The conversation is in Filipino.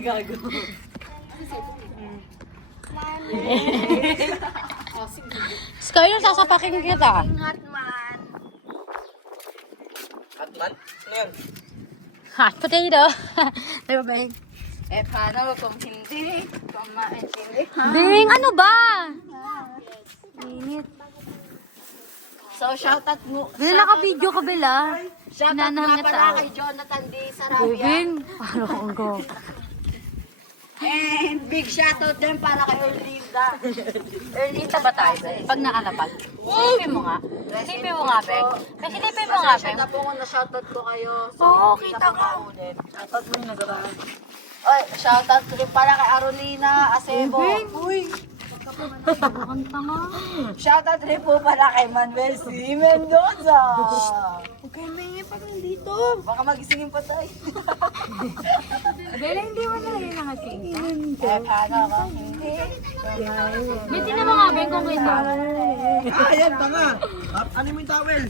Gago. Skyler, sasapakin kita. Hotman. Hotman? Ano yan? Hot potato. Di ba, Beng? Eh, paano kung hindi? Kung maintindihan. Beng, ano ba? Init. So, shoutout mo. Beng, naka-video ka, Bella. Shoutout nga Nanangat pala ako. kay Jonathan D. Sarabia. Beng, parang ko. And big shoutout din para kay Erlinda. Erlita ba tayo, Beng? Pag nakalapag. Silipin mo nga. Silipin mo nga, Beng. May silipin mo nga, Beng. Siya na po kung na-shoutout ko kayo. So, Oo, hindi kita na po ko. maulit. Shoutout mo yung nagaraan. Oy, shoutout rin para kay Arolina Acebo. Uy! Kanta nga. Shoutout rin po para kay Manuel C. Mendoza. Okay, may pa rin dito. Baka magisingin pa tayo. Bella, hindi mo na yun nakasinta. Eh, paano kung hindi? May tinan mo nga, Beng, kung kita. Ah, yan, tanga! Ano mo yung towel?